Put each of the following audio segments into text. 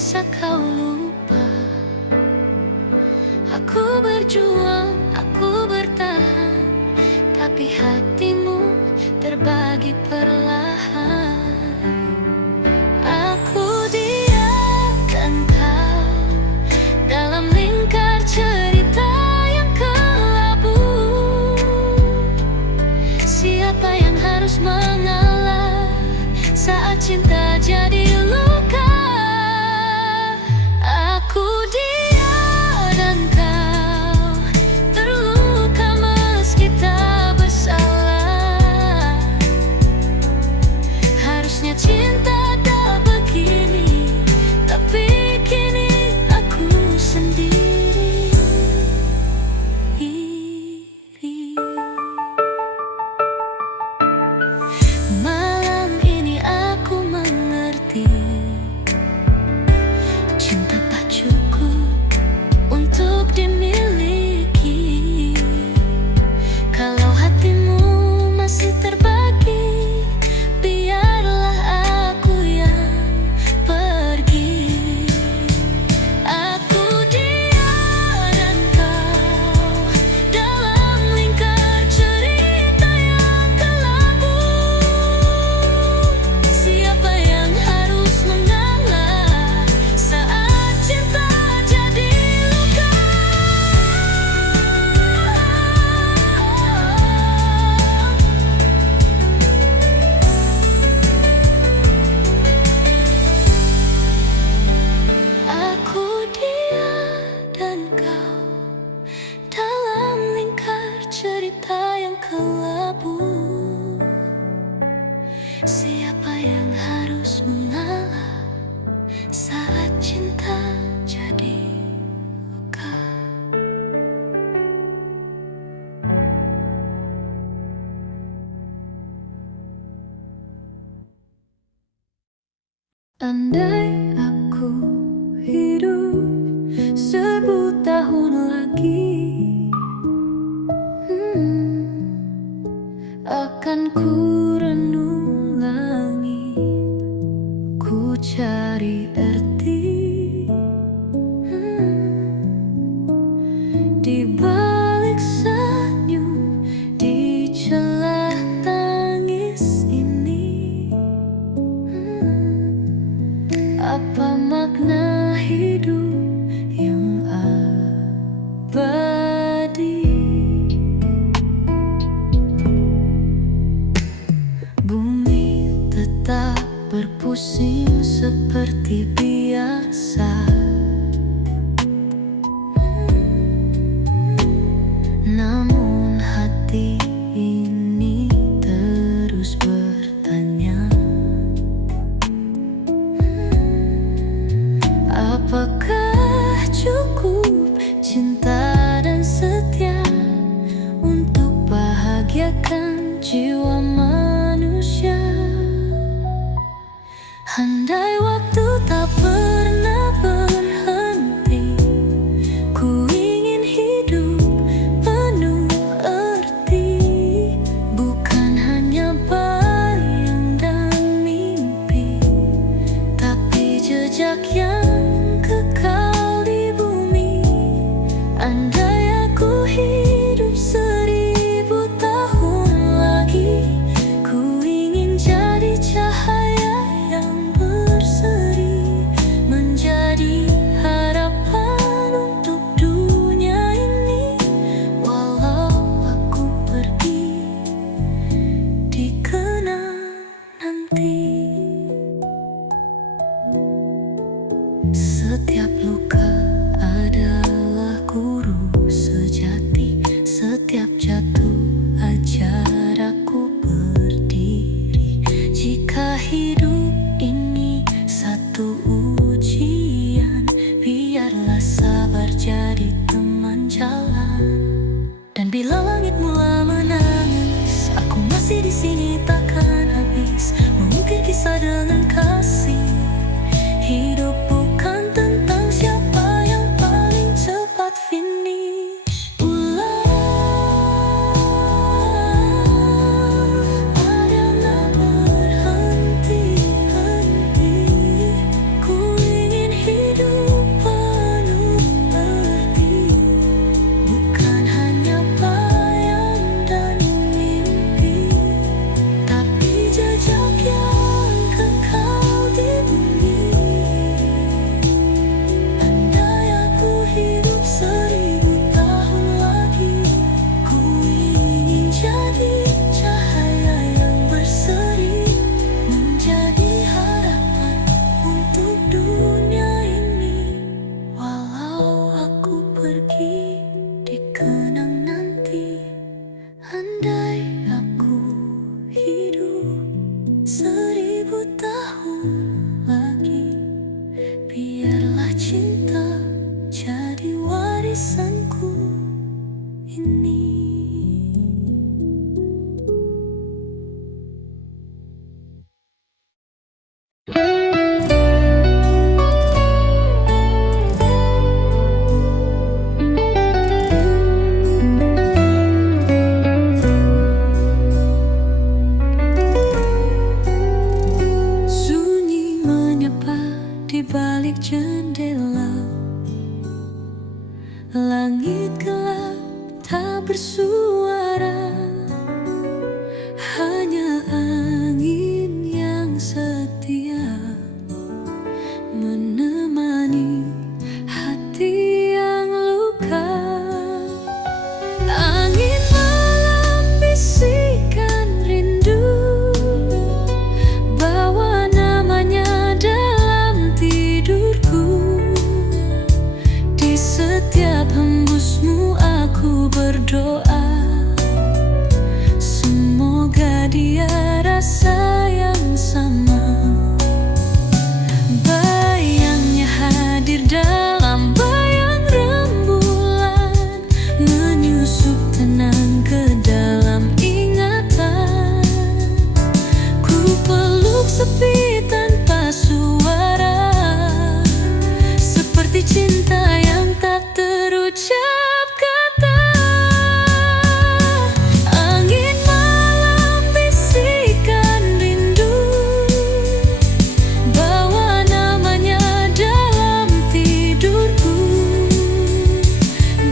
bisa kau lupa. Aku berjuang, aku bertahan, tapi hatimu terbagi perlahan. Aku diam dan kau dalam lingkar cerita yang kelabu. Siapa yang harus mengalah saat cinta jadi luka? Aku diam dan kau terluka meski tak bersalah. Harusnya cinta tak begini, tapi kini aku sendiri. Malam ini aku mengerti, cinta tak cukup untuk dimiliki. Kalau hatimu masih terbagi, biarlah aku yang pergi. Aku diam dan kau dalam lingkar cerita yang kelabu. Siapa yang harus mengalah saat cinta jadi luka? Aku diam dan kau dalam lingkar cerita yang kelabu. Siapa yang harus mengalah saat cinta jadi luka? Andai aku hidup 1000 tahun lagi, akan ku renung langit, ku cari arti di balik senyum, di celah tangis ini. Apa makna hidup yang abadi? Bumi tetap berpusing seperti biasa, namun hati ini terus bertanya, apakah cukup cinta dan setia untuk bahagiakan jiwa manusia? Andai waktu tak pernah berhenti, ku ingin hidup penuh arti, bukan hanya bayang dan mimpi, tapi jejak yang kekal di bumi. Andai aku hidup 1000 tahun lagi, ku ingin jadi cahaya yang berseri, menjadi harapan untuk dunia ini. Walau aku pergi di kenang nanti. Setiap luka adalah guru sejati, setiap jatuh ajar aku berdiri. Jika hidup ini satu ujian, biarlah sabar jadi teman jalan. Dan bila langit mula menangis, aku masih di sini takkan habis mengukir kisah dengan kasih. Hidup bukan tentang siapa yang paling cepat finish. Ada tak berhenti-henti, ku balik jendela. Langit gelap tak bersuara, hanya angin yang setia menemani hati yang luka. Angin malam bisikan rindu, bawa namanya dalam tidurku. Di setiap hembusmu aku berdoa, semoga dia rasa yang sama. Bayangnya hadir dalam bayang rembulan, menyusup tenang ke dalam ingatan. Ku peluk sepi tanpa suara, seperti cinta yang tak terucap kata. Angin malam bisikan rindu, bawa namanya dalam tidurku.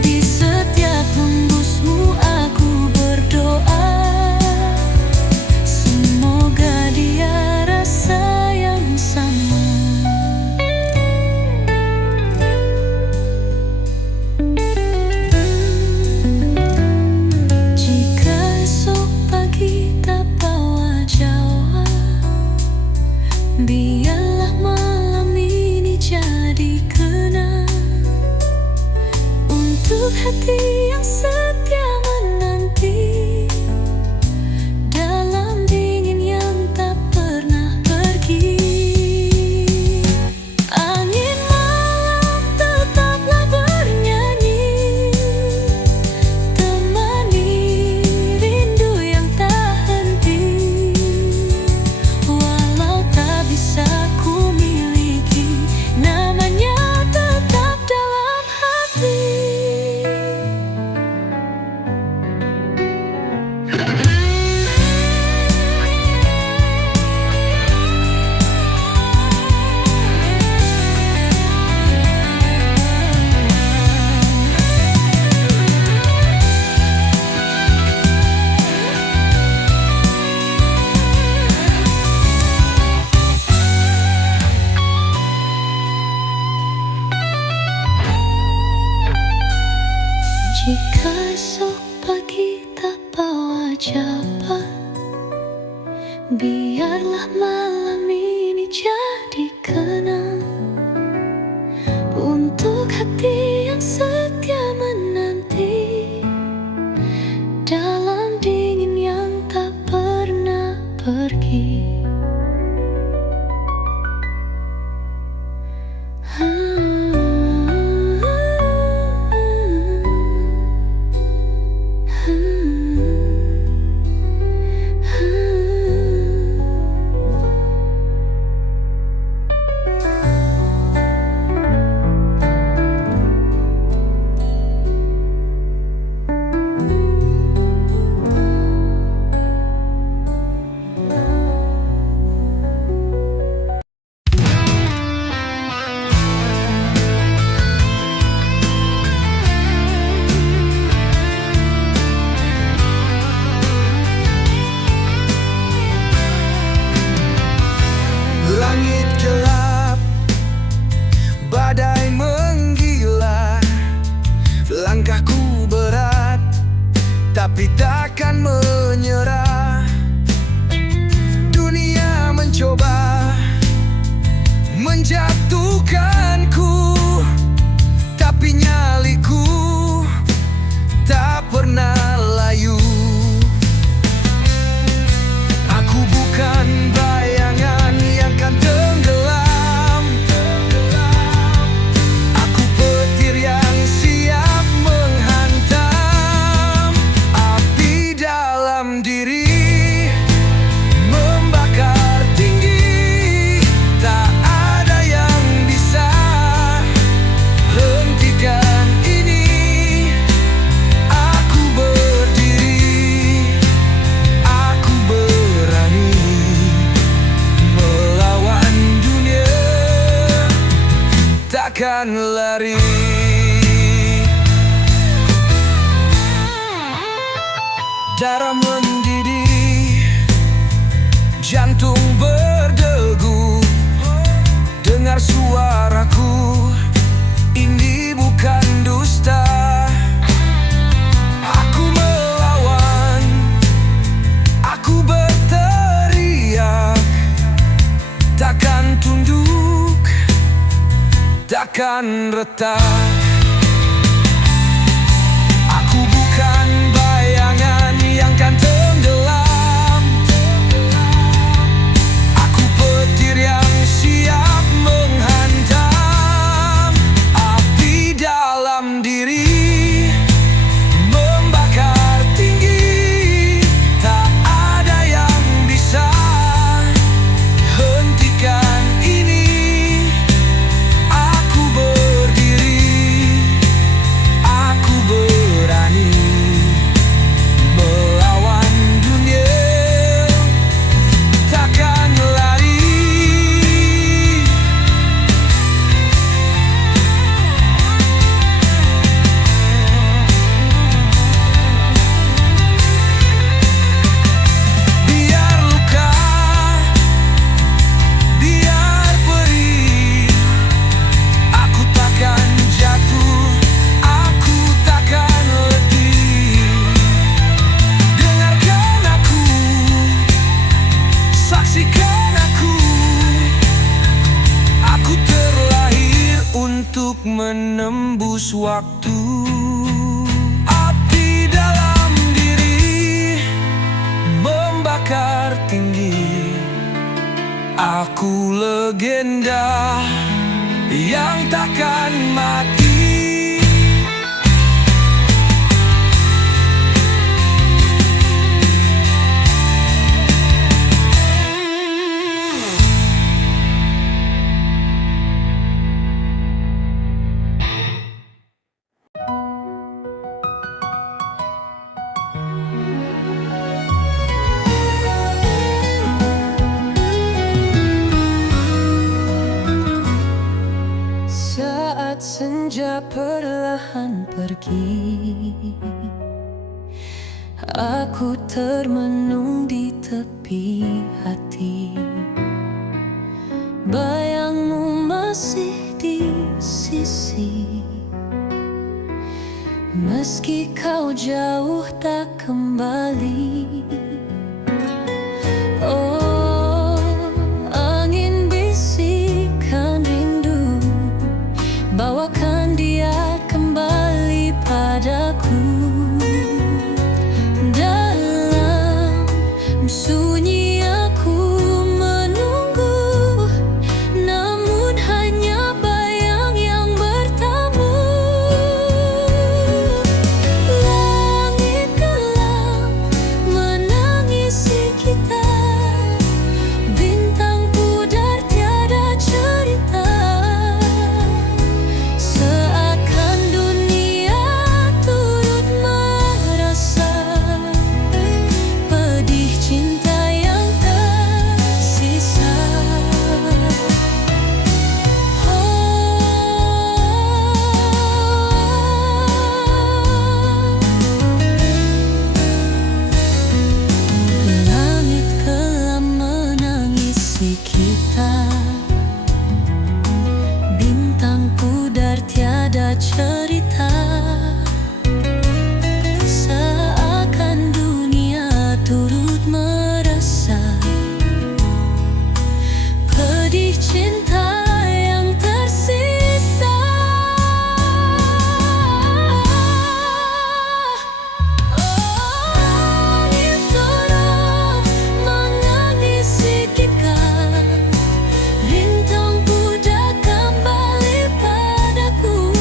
Di setiap hembusmu aku berdoa, semoga dia rasa yang sama. Jika esok pagi tak bawa jawab, biarlah malam ini jadi kenang untuk hati yang setia menanti dalam dingin yang tak pernah pergi. Angin malam tetaplah bernyanyi, temani rindu yang tak henti. Walau tak bisa ku miliki, namanya tetap dalam hati. Jika esok pagi tak bawa jawaban, biarlah malam ini jadi kenang untuk hati yang setia menanti dalam dingin yang tak pernah pergi. Langit gelap, badai menggila. Langkahku berat, tapi takkan menyerah. Dunia mencoba menjatuhkanku, tapi nyaliku tak pernah layu. Aku bukan bayangan yang kan tenggelam. Aku petir yang siap menghantam. Api dalam diri membakar tinggi, tak ada yang bisa hentikan ini. takkan lari. Darah mendidih, jantung berdegup, dengar suaraku, ini bukan dusta. Aku melawan, aku berteriak, takkan tunduk, takkan retak. Aku bukan bayangan yang kan tenggelam, aku petir yang siap menghantam. Api dalam diri membakar tinggi, tak ada yang bisa hentikan ini. Aku berdiri, aku berani melawan dunia, takkan lari. Biar luka, biar perih, aku takkan jatuh, aku takkan letih. Dengarkan aku, saksikan aku terlahir untuk menembus waktu. Api dalam diri membakar tinggi, aku legenda yang takkan mati. Saat senja perlahan pergi, aku termenung di tepi hati. Bayangmu masih di sisi, meski kau jauh tak kembali. Oh, angin bisikan rindu, bawakan dia kembali padaku. Dalam sunyi aku menunggu, namun hanya bayang yang bertamu. Langit gelap menangisi kita, bintang pudar tiada cerita. Seakan dunia turut merasa pedih cinta yang tersisa. Langit kelam menangisi kita, bintang pudar tiada cerita. Seakan dunia turut merasa pedih cinta yang tersisa. Angin turut menangisi kita, bintang pudar kembali padaku.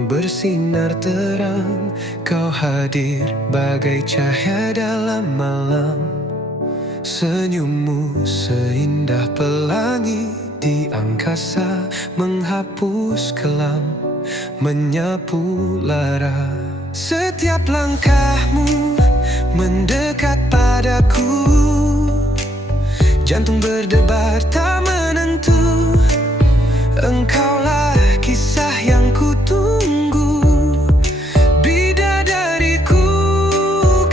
yang bersinar terang. Kau hadir bagai cahaya dalam malam. Senyummu seindah pelangi di angkasa, menghapus kelam, menyapu lara. Setiap langkahmu mendekat padaku, jantung berdebar tak menentu. Engkaulah kisah yang kutunggu, bidadariku,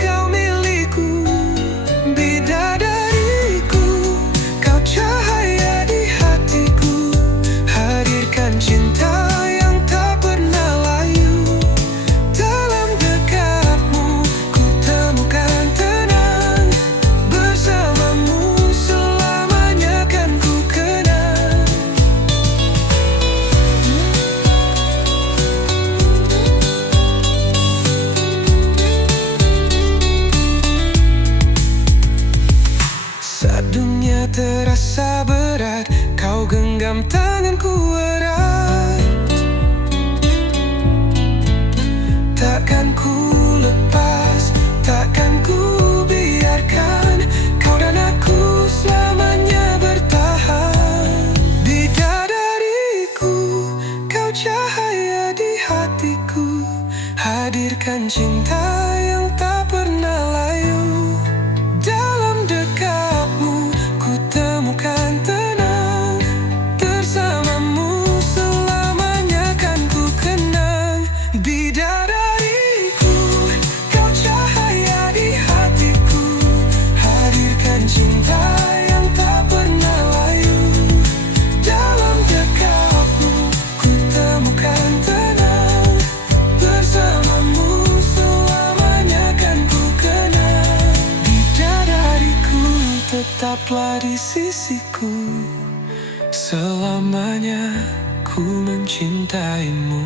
kau milikku. Bidadariku, kau cahaya di hatiku. Hadirkan cinta yang tak pernah layu. Dalam dekatmu ku temukan tenang. Bersamamu selamanya kan ku kenang. Saat dunia terasa berat, kau genggam tanganku erat. Takkan ku lepas, takkan ku biarkan kau dan aku selamanya bertahan. Bidadariku, kau cahaya di hatiku. Hadirkan cinta yang tak pernah layu. Dalam dekatmu ku temukan tenang. Bersamamu selamanya kan ku kenang. Bidadariku, kau cahaya di hatiku. Hadirkan cinta yang tak pernah layu. Dalam dekatmu ku temukan tenang. Bersamamu selamanya kan ku kenang. Bidadariku, tetaplah di sisiku. Selamanya ku mencintaimu.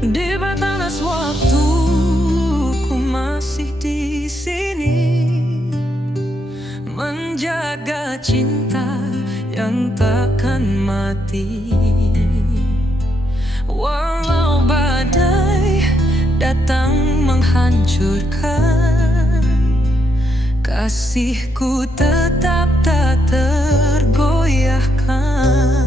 Di batas waktu ku masih di sini, menjaga cinta yang takkan mati. Walau badai datang menghancurkan, kasihku tetap tak tergoyahkan.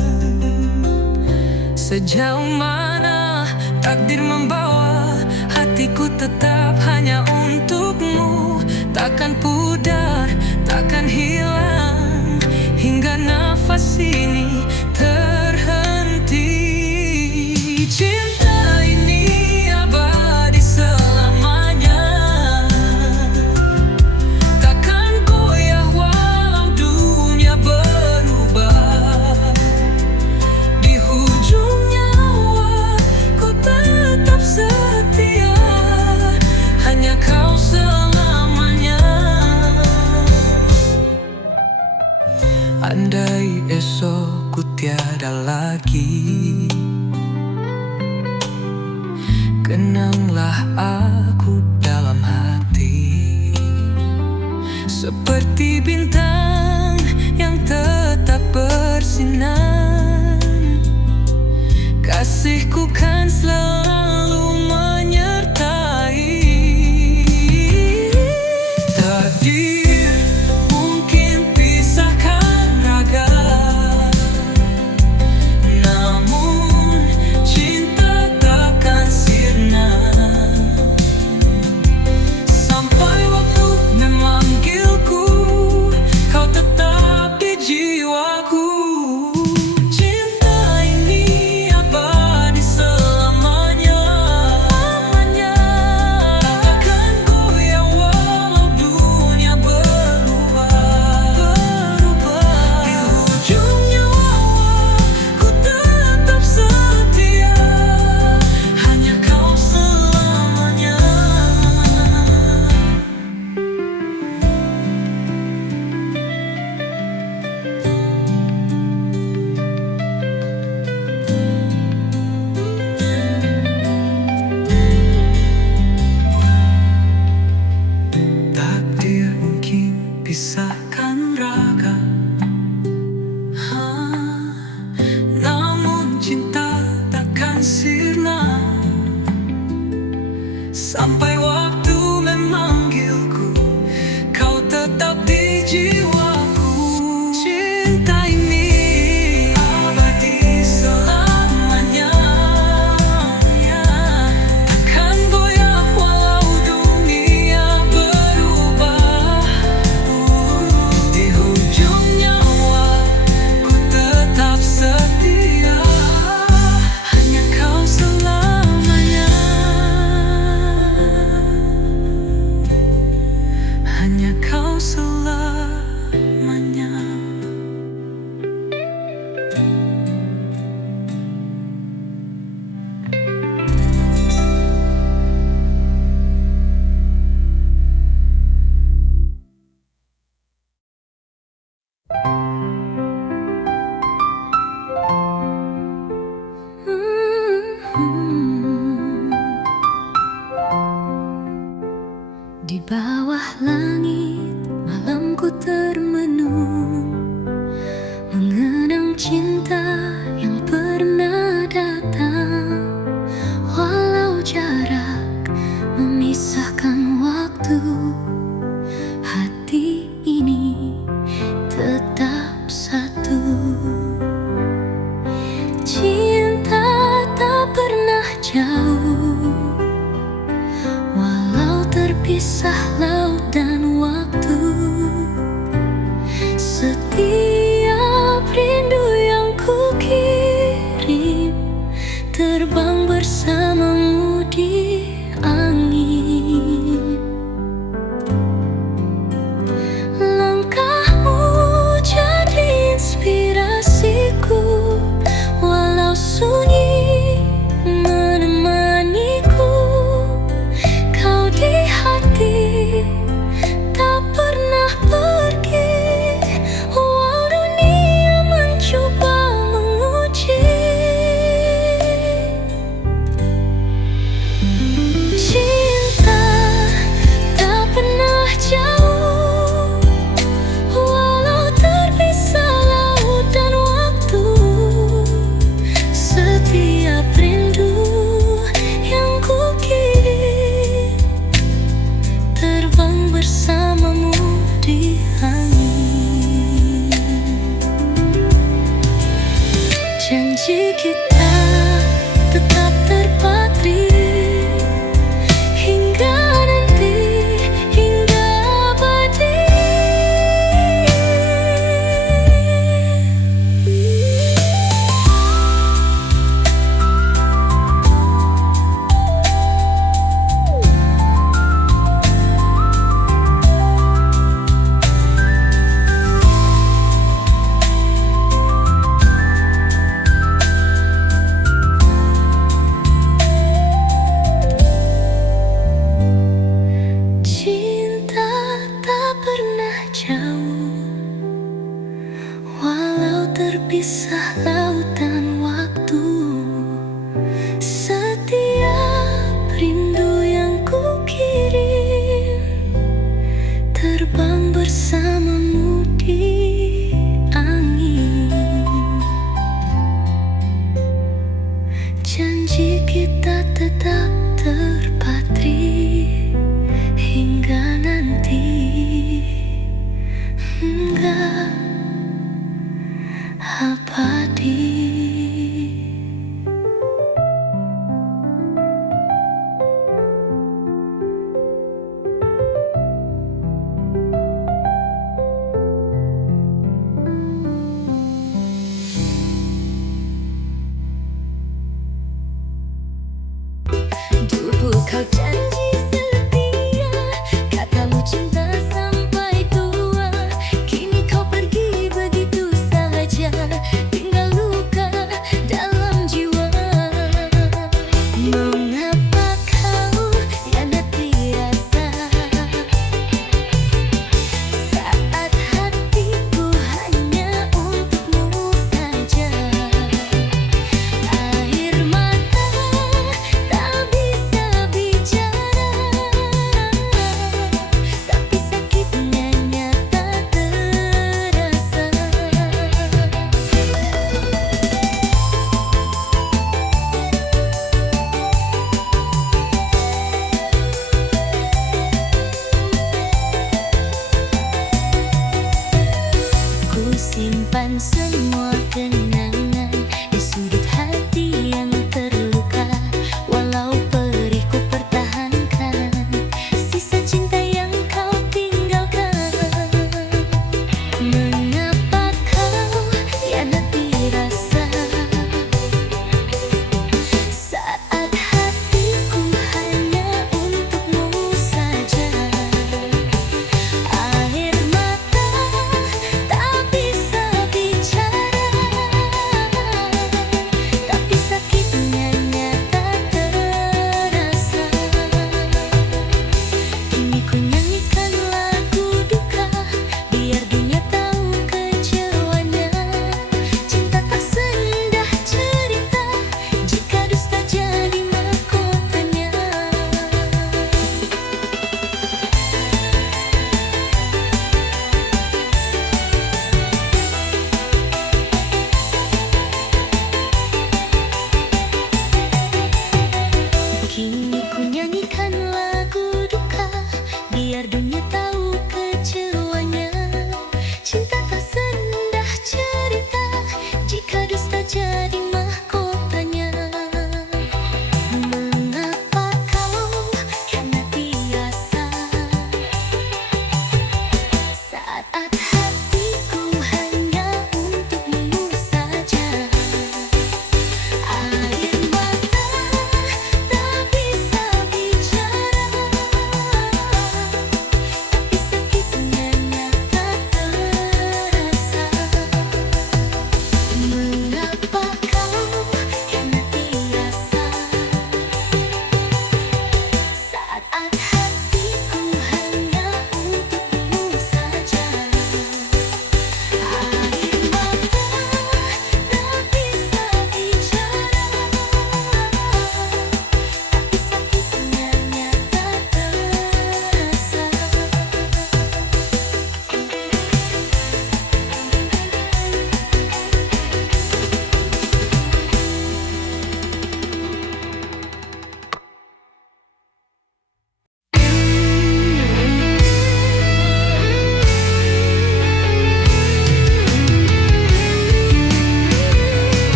Sejauh mana takdir membawa, hatiku tetap hanya untukmu. Takkan pudar, takkan hilang, hingga nafas ini terhenti. Cinta ini abadi selamanya, takkan goyah walau dunia berubah. Di hujung nyawa ku tetap setia, hanya kau selamanya. Andai esok ku tiada lagi, kenanglah aku dalam hati. Seperti bintang yang tetap bersinar, kasihku kan selalu menyertai. Takdir mungkin pisahkan raga, namun cinta takkan sirna. Sampai waktu memanggilku, kau tetap di jiwaku. Cinta ini abadi selamanya. cinta yang pernah datang, walau jarak memisahkan waktu, hati ini tetap satu. Cinta tak pernah jauh, walau terpisah laut dan waktu. Setiap rindu yang ku kirim terbang bersamamu di angin. Langkahmu jadi inspirasiku, walau sunyi menemaniku. Kau di hati tak pernah pergi, walau dunia mencoba menguji. Cinta tak pernah jauh, walau terpisah laut dan waktu. Setiap rindu yang ku kirim terbang bersamamu di angin. Janji kita tetap terpatri hingga nanti, hingga abadi. Cinta tak pernah jauh, walau terpisah laut dan waktu. Setiap rindu yang ku kirim terbang bersamamu di angin. Janji kita tetap terpatri hingga nanti, hingga abadi. Dulu kau janji setia, katamu cinta sampai tua. Kini kau pergi begitu saja, tinggal luka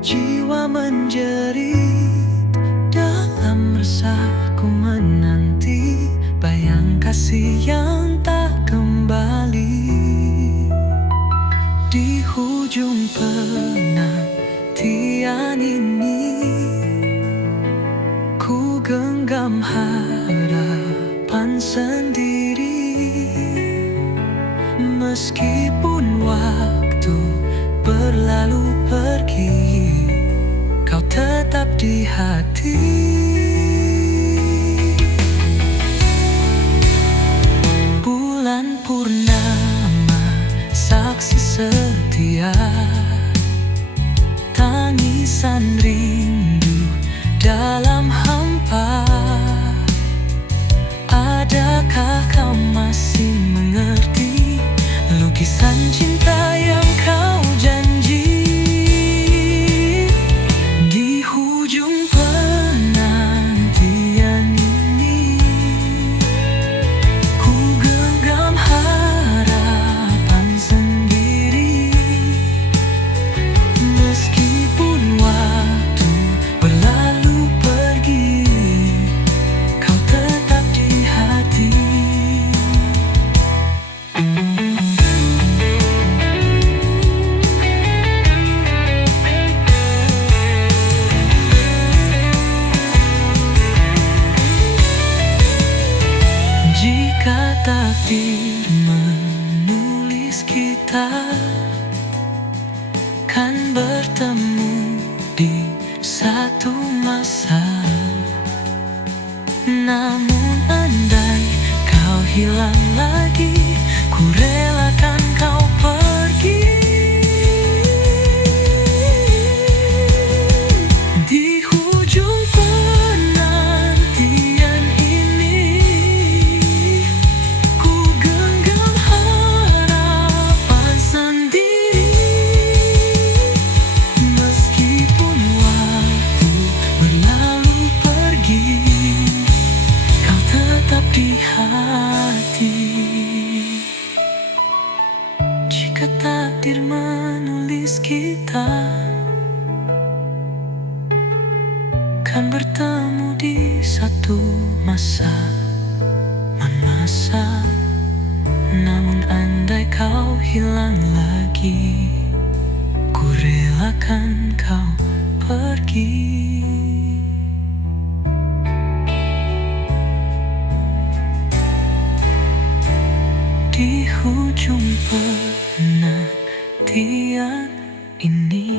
jiwa menjerit dalam resahku menanti bayang kasih yang tak kembali. Di hujung penantian ini ku genggam harapan sendiri. Meskipun waktu berlalu pergi, kau tetap di hati. Bulan purnama, saksi setia, tangisan rindu dalam hampa. Adakah kau masih mengerti lukisan cinta yang kau janji? Di hujung penantian ini ku genggam harapan sendiri. Meskipun waktu berlalu pergi, kau tetap di hati. Jika takdir menulis kita kan bertemu di satu masa, namun andai kau hilang lagi, ku relakan kau pergi. Di hujung penantian ini ku genggam harapan sendiri. Meskipun waktu berlalu pergi, kau tetap di hati. Jika takdir menulis kita kan bertemu di satu masa, namun andai kau hilang lagi, ku relakan kau pergi. Di hujung penantian ini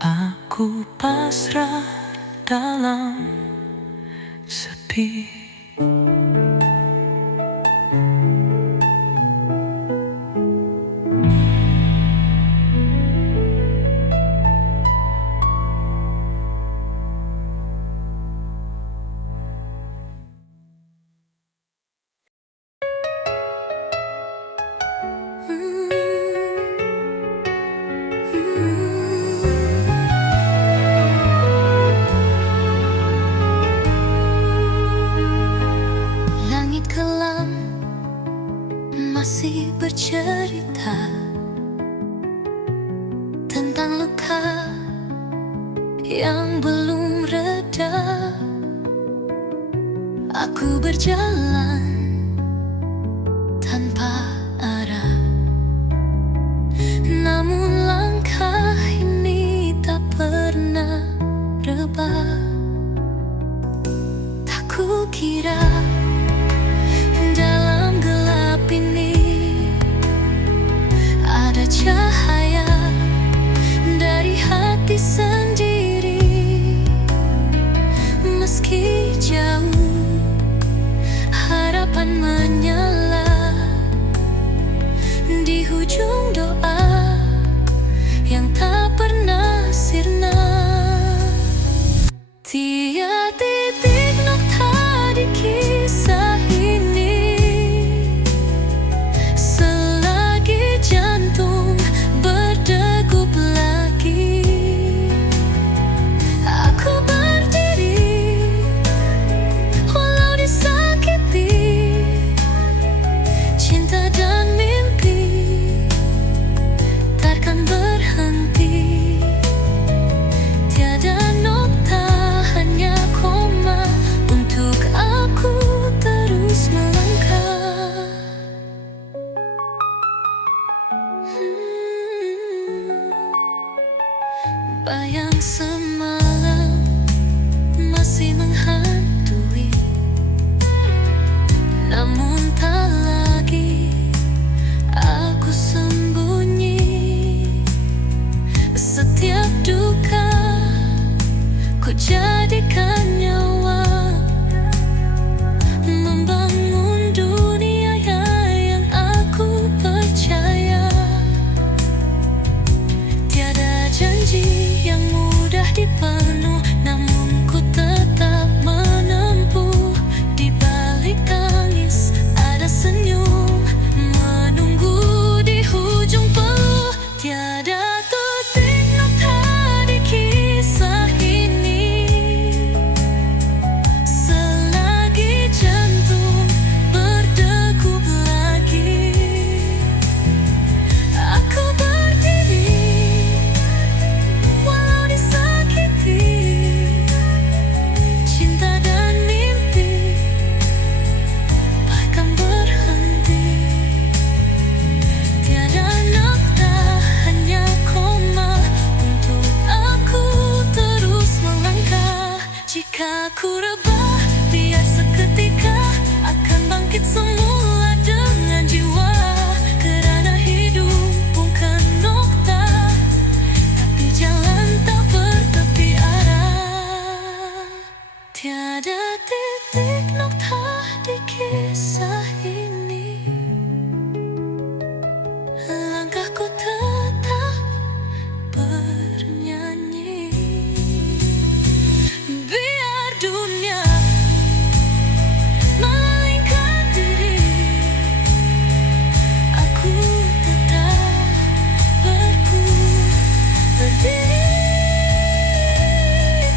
aku pasrah dalam sepi. Langit kelam masih bercerita tentang luka yang belum reda. Aku berjalan tanpa arah, namun langkah ini tak pernah rebah. Tak kukira dalam gelap ini ada cahaya dari hati sendiri. Meski jauh, harap Bayang semalam masih menghantui, namun tak lagi aku sembunyi. Setiap duka ku jadikan nyawa, membangun dunia yang aku percaya. Tiada janji yang mudah dipenuh, namun ku tetap menempuh. Di balik tangis ada senyum menunggu di hujung peluh. Tiada titik nokta di kisah ini selagi jantung berdegup lagi. Aku berdiri walau disakiti, cinta dan mimpi bahkan berhenti. Tiada nokta, hanya koma untuk aku terus melangkah. Jika ku rebah, biar seketika akan bangkit semula dengan jiwa. Kerana hidup bukan nokta, tapi jalan tak bertepi arah. Tiada titik nokta di kisah ini, langkahku tetap bernyanyi. Biar dunia memalingkan diri, aku tetap berdiri.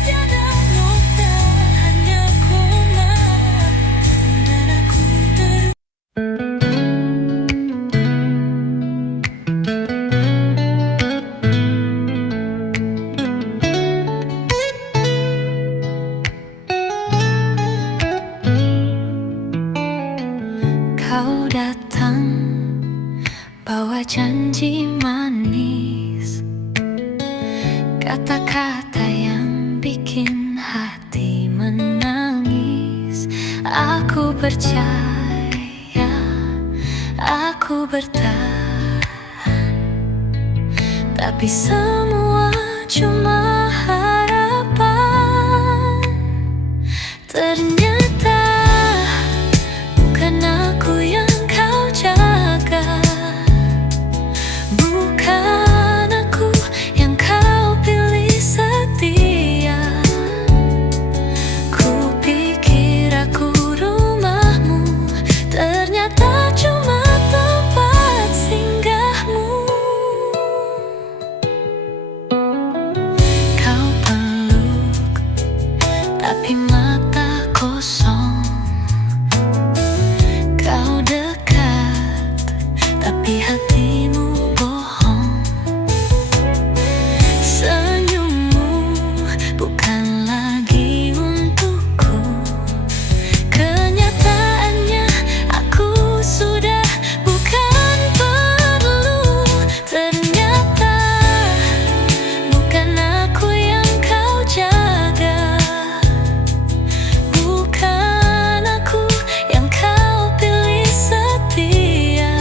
Tiada nokta, hanya koma, dan aku Kau datang bawa janji manis, kata-kata yang bikin hati menangis. Aku percaya, aku bertahan, tapi semua cuma harapan. Ternyata bukan aku yang kau jaga, bukan aku yang kau pilih setia. Ku pikir aku rumahmu, ternyata cuma tempat singgahmu. Kau peluk, tapi mata kosong. Kau dekat, tapi hatimu bohong. Senyummu bukan lagi untukku. Kenyataannya aku sudah bukan perlu. Ternyata bukan aku yang kau jaga, bukan aku yang kau pilih setia.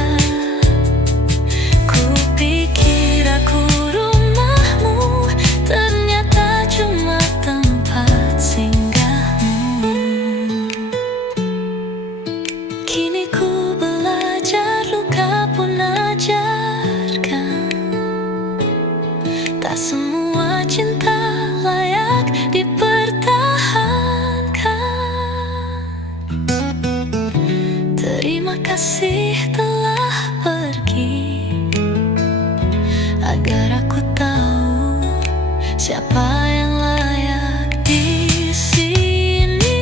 Ku pikir aku rumahmu, ternyata cuma tempat singgahmu. Kini ku belajar, luka pun ajarkan, tak semua cinta layak dipertahankan. Terima kasih telah pergi, agar aku tahu siapa yang layak di sini.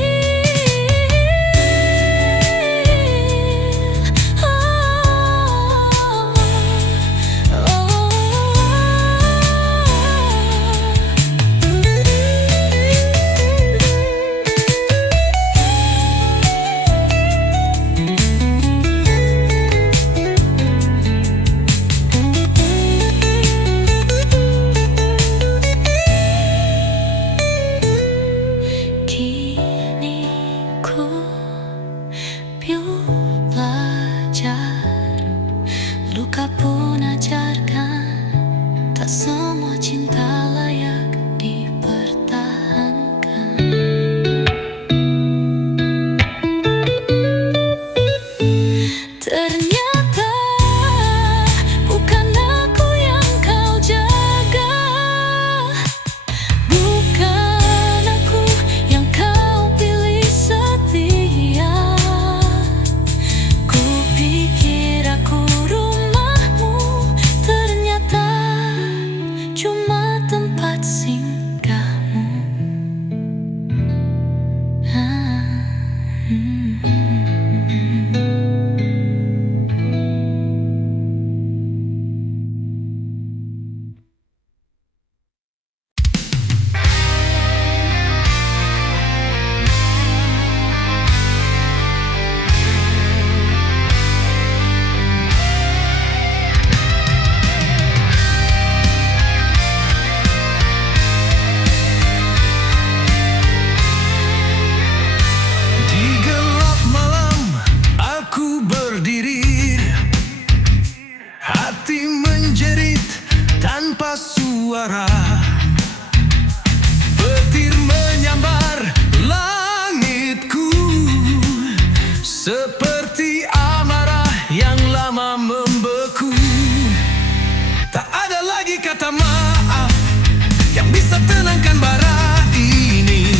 bisa tenangkan bara ini.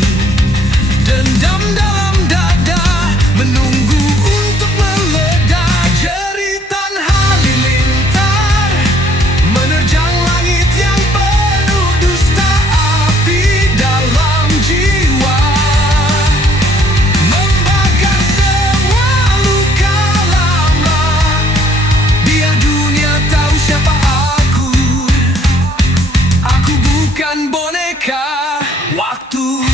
Dendam dalam dada menunggu untuk meledak. Jeritan halilintar menerjang langit yang penuh dusta. Api dalam jiwa membakar semua luka lama. Biar dunia tahu siapa aku. Aku bukan boneka waktu.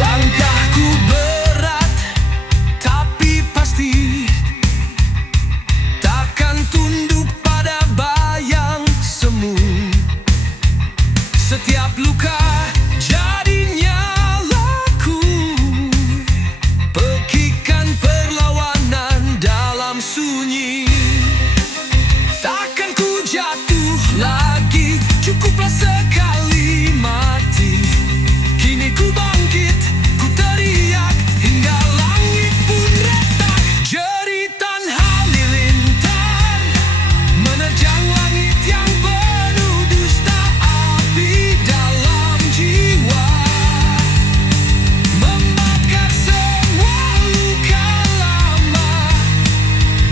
Langkahku berat tapi pasti, takkan tunduk pada bayang semu. Setiap luka jadinya laku, pekikan perlawanan dalam sunyi. Takkan ku jatuh lagi, cukuplah sekali mati. Kini ku bangkit, ku teriak hingga langit pun retak. Jeritan halilintar menerjang langit yang penuh dusta. Api dalam jiwa membakar semua luka lama.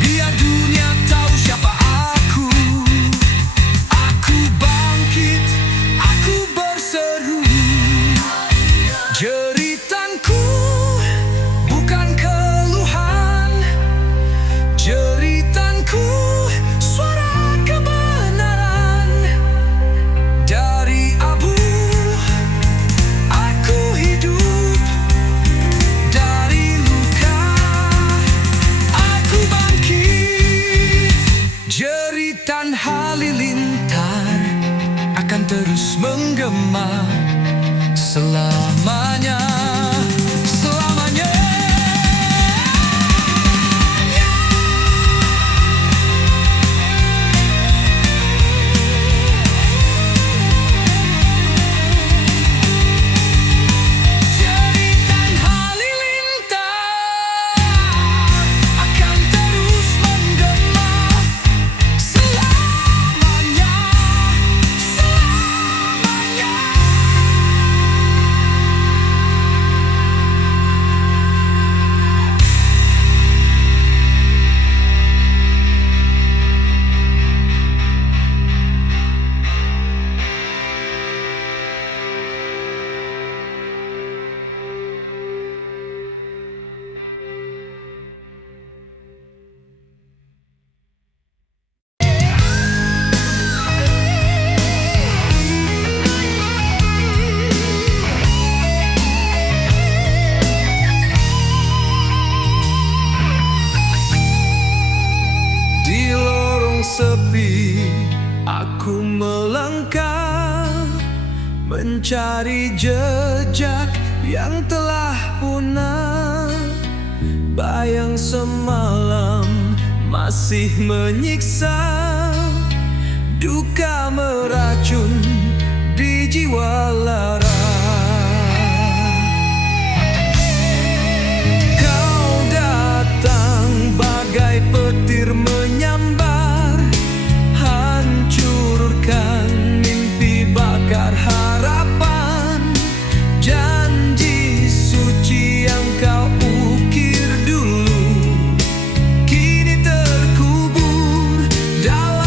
Biar dunia tahu siapa aku. Aku bangkit, aku berseru. Jeritanku bukan keluhan. Jeritanku suara kebenaran. Dari abu aku hidup, dari luka aku bangkit. Jeritan halilintar akan terus menggema selamanya, selamanya. Jeritan halilintar akan terus menggema selamanya, selamanya. Di lorong sepi aku melangkah, mencari jejak yang telah punah. Bayang semalam masih menyiksa, duka meracun di jiwa lara. Kau datang bagai petir menyambar, hancurkan mimpi, bakar harapan. Janji suci yang kau ukir dulu kini terkubur dalam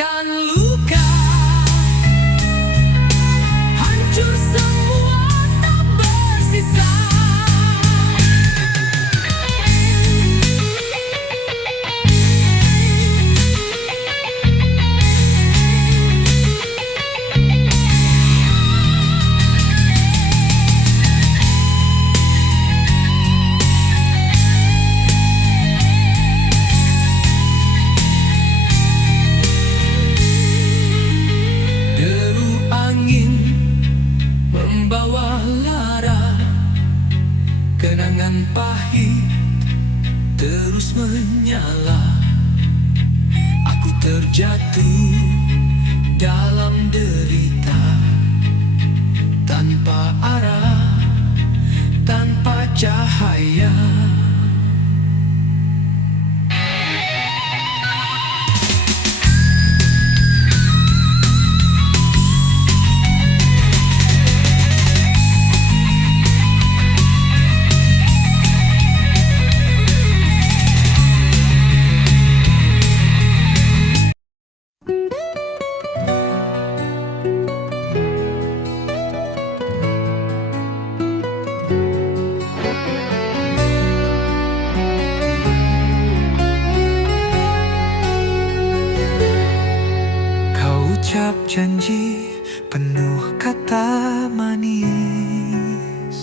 tinggalkan luka. Hancur semua tak bersisa. Membawa lara, kenangan pahit terus menyala. Aku terjatuh dalam derita, tanpa arah, tanpa cahaya. Ucap janji penuh kata manis,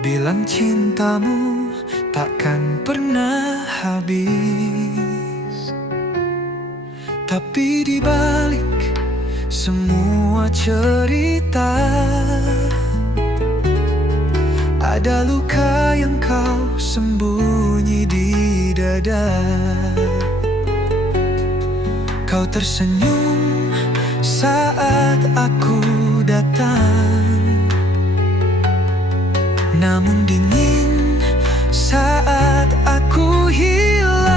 bilang cintamu takkan pernah habis. Tapi di balik semua cerita, ada luka yang kau sembunyi di dada. Kau tersenyum saat aku datang, namun dingin saat aku hilang.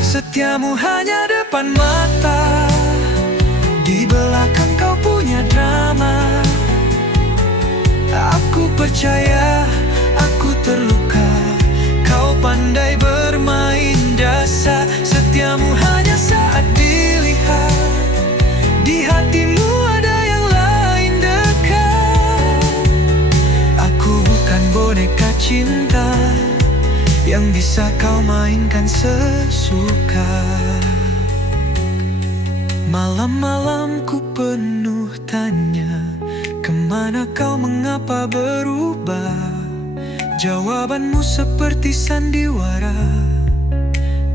Setiamu hanya depan mata, di belakang kau punya drama. Aku percaya, aku terluka, kau pandai bermain jasa. Setiamu hanya saat dilihat, di hatimu ada yang lain dekat. Aku bukan boneka cinta yang bisa kau mainkan sesuka. Malam-malamku penuh tanya, kemana kau, mengapa berubah? Jawabanmu seperti sandiwara,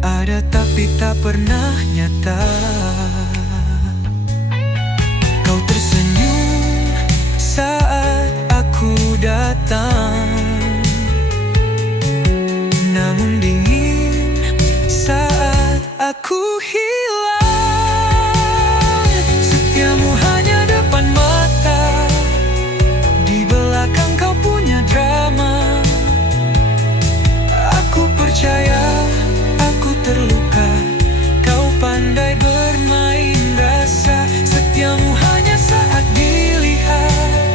ada tapi tak pernah nyata. Kau tersenyum saat aku datang, namun dingin saat aku hilang. Setiamu hanya depan mata, di belakang kau punya drama. Aku percaya, aku terluka, kau pandai bermain rasa. Setiamu hanya saat dilihat,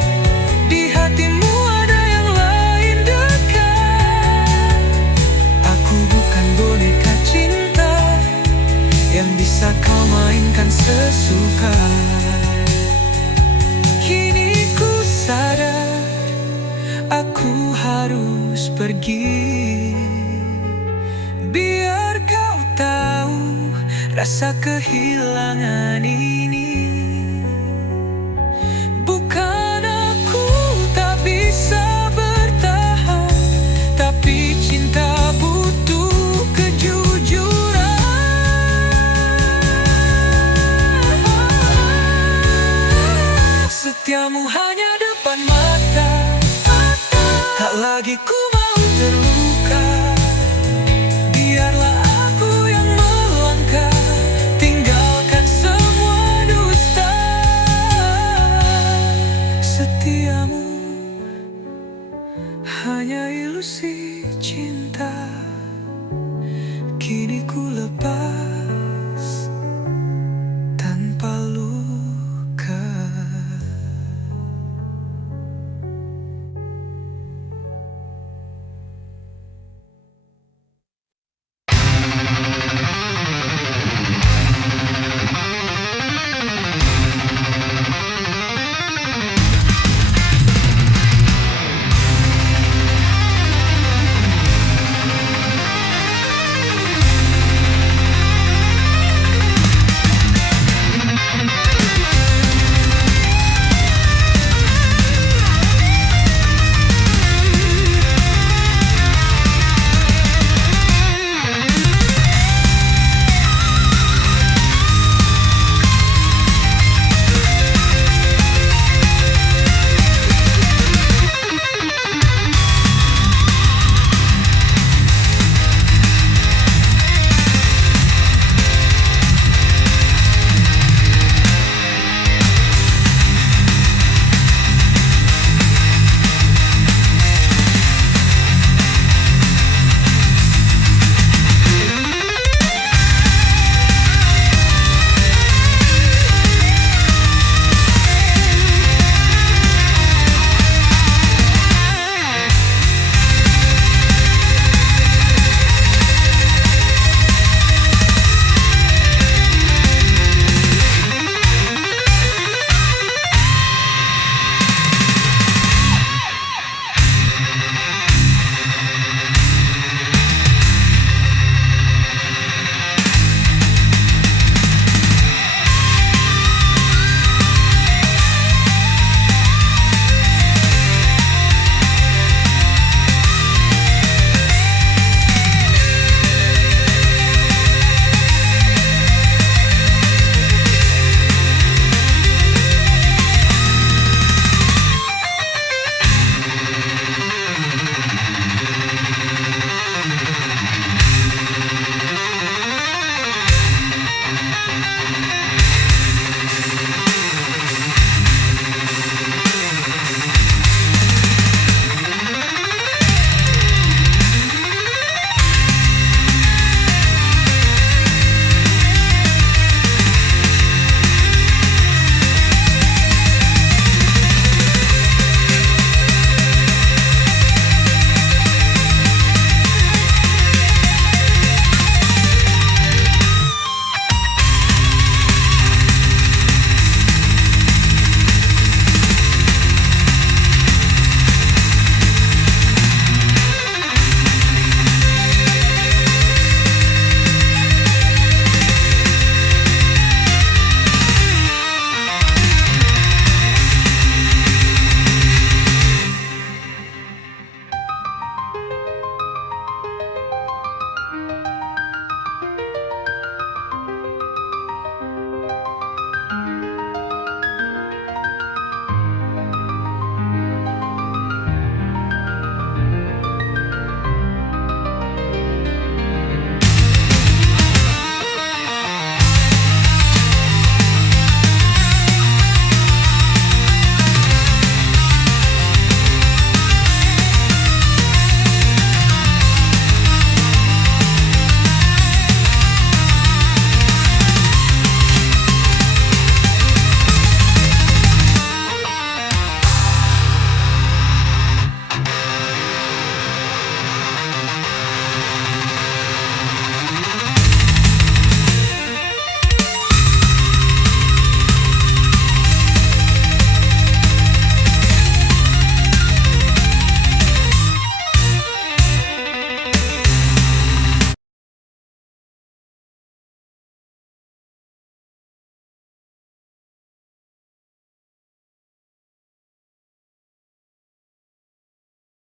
di hatimu ada yang lain dekat. Aku bukan boneka cinta yang bisa kau mainkan sesuka. Kini ku sadar, aku harus pergi, biar kau tahu rasa kehilangan ini.